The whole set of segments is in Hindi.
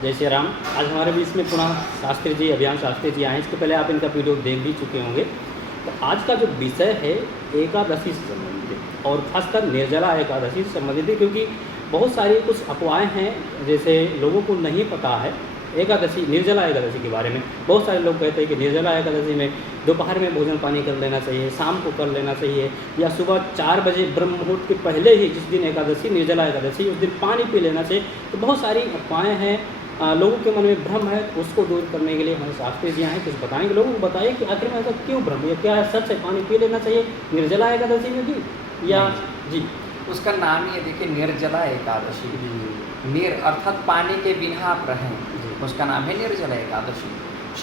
जय श्री राम। आज हमारे बीच में पुनः शास्त्री जी, अभियान शास्त्री जी आए हैं। इसके पहले आप इनका वीडियो देख भी चुके होंगे। तो आज का जो विषय है एकादशी से संबंधित और खासकर निर्जला एकादशी से संबंधित है, क्योंकि बहुत सारी कुछ अफवाहें हैं जैसे लोगों को नहीं पता है एकादशी, निर्जला एकादशी के बारे में। बहुत सारे लोग कहते हैं कि निर्जला एकादशी में दोपहर में भोजन पानी कर लेना चाहिए, शाम को कर लेना चाहिए, या सुबह 4 बजे ब्रह्म मुहूर्त के पहले ही, जिस दिन एकादशी निर्जला एकादशी, उस दिन पानी पी लेना चाहिए। तो बहुत सारी अफवाहें हैं, लोगों के मन में भ्रम है। उसको दूर करने के लिए हमारे शास्त्री जी हैं, कुछ बताएंगे। लोगों को बताइए कि आखिर में ऐसा क्यों भ्रम है, क्या है सच है पानी पी लेना चाहिए निर्जला एकादशी में भी, या जी उसका नाम ही है, देखिए, निर्जला एकादशी। निर अर्थात पानी के बिना आप रहें, उसका नाम है निर्जला एकादशी।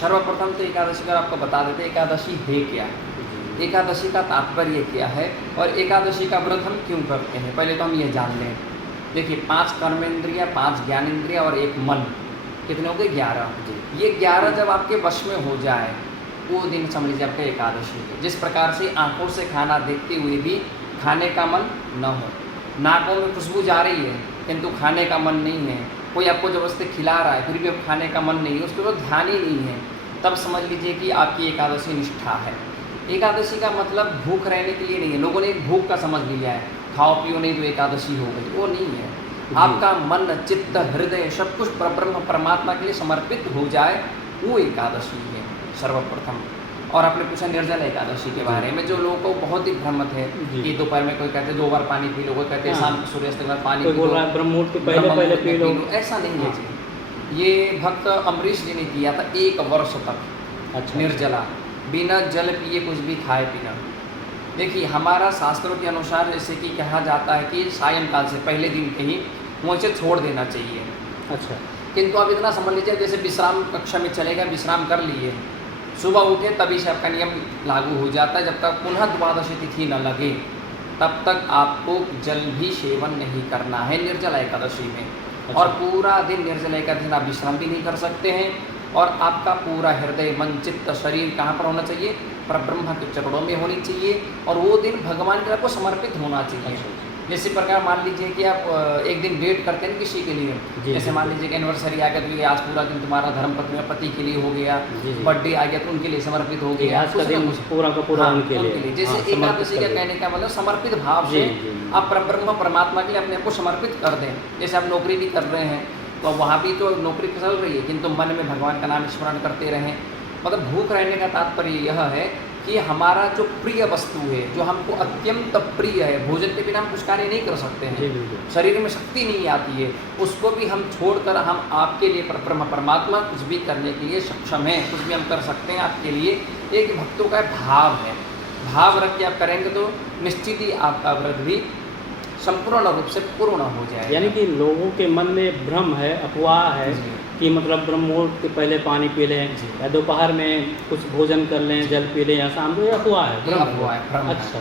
सर्वप्रथम तो एकादशी का आपको बता देते हैं एकादशी है क्या, एकादशी का तात्पर्य क्या है और एकादशी का व्रत हम क्यों करते हैं। पहले तो हम ये जान लें। देखिए, 5 कर्मेंद्रियाँ, 5 ज्ञानेंद्रियाँ और 1 मन, कितने हो गए? 11। ये 11 जब आपके वश में हो जाए वो दिन समझ लीजिए आपका एकादशी है। जिस प्रकार से आंखों से खाना देखते हुए भी खाने का मन न हो, नाकों में खुशबू जा रही है किंतु खाने का मन नहीं है, कोई आपको ज़बरदस्ती खिला रहा है फिर भी अब खाने का मन नहीं है, उसके ऊपर ध्यान ही नहीं है, तब समझ लीजिए कि आपकी एकादशी निष्ठा है। एकादशी का मतलब भूख रहने के लिए नहीं है। लोगों ने एक भूख का समझ लिया है, खाओ पियो नहीं तो एकादशी हो गई, वो नहीं है। आपका मन, चित्त, हृदय सब कुछ परब्रह्म परमात्मा के लिए समर्पित हो जाए, वो एकादशी है सर्वप्रथम। और आपने पूछा निर्जला एकादशी के बारे में, जो लोगों को बहुत ही भ्रमत है कि दोपहर में कोई कहते हैं 2 बार पानी पी लो, कोई कहते हैं शाम को सूर्यास्त के बाद पानी पी लो, ब्रह्म मुहूर्त के पहले पी लो। ऐसा नहीं है जी। ये भक्त अम्बरीश जी ने किया था 1 वर्ष तक निर्जला, बिना जल पिए कुछ भी खाए पीना। देखिए, हमारा शास्त्रों के अनुसार जैसे कि कहा जाता है कि सायंकाल से पहले दिन के ही मुझे छोड़ देना चाहिए। अच्छा, किंतु आप इतना समझ लीजिए, जैसे विश्राम कक्षा में चले गए, विश्राम कर लिए, सुबह उठे तभी से आपका नियम लागू हो जाता है। जब तक पुनः द्वादशी तिथि न लगे तब तक आपको जल भी सेवन नहीं करना है निर्जला एकादशी में। अच्छा। और पूरा दिन निर्जला एकादशी आप विश्राम भी नहीं कर सकते हैं। और आपका पूरा हृदय, मन, चित्त, शरीर कहाँ पर होना चाहिए? परब्रह्म के चरणों में होनी चाहिए। और वो दिन भगवान के आपको समर्पित होना चाहिए। अच्छा। जैसे प्रकार मान लीजिए कि आप एक दिन वेट करते हैं किसी के लिए, जैसे मान लीजिए कि एनिवर्सरी आ गया तो ये आज पूरा दिन तुम्हारा धर्मपत्नी पति के लिए हो गया, बर्थडे आ गया तो उनके लिए समर्पित हो गया, आज का दिन पूरा का पूरा उनके लिए। जैसे एकादशी का कहने का मतलब समर्पित भाव से आप परब्रह्म परमात्मा के लिए अपने आप को समर्पित कर दें। जैसे आप नौकरी भी कर रहे हैं तो वहाँ भी तो नौकरी चल रही है, किंतु मन में भगवान का नाम स्मरण करते रहें। मतलब भूख रहने का तात्पर्य यह है कि हमारा जो प्रिय वस्तु है, जो हमको अत्यंत प्रिय है, भोजन के बिना हम कुछ कार्य नहीं कर सकते हैं, शरीर में शक्ति नहीं आती है, उसको भी हम छोड़कर हम आपके लिए परब्रह्म परमात्मा कुछ भी करने के लिए सक्षम हैं, कुछ भी हम कर सकते हैं आपके लिए। एक भक्तों का भाव है, भाव रख के आप करेंगे तो निश्चित ही आपका व्रत भी संपूर्ण रूप से पूर्ण हो जाए। यानी कि लोगों के मन में भ्रम है, अफवाह है कि मतलब ब्रह्म मुहूर्त के पहले पानी पी लें, या दोपहर में कुछ भोजन कर लें, जल पी लें, या शाम को, या अफवाह है, भ्रम। अच्छा।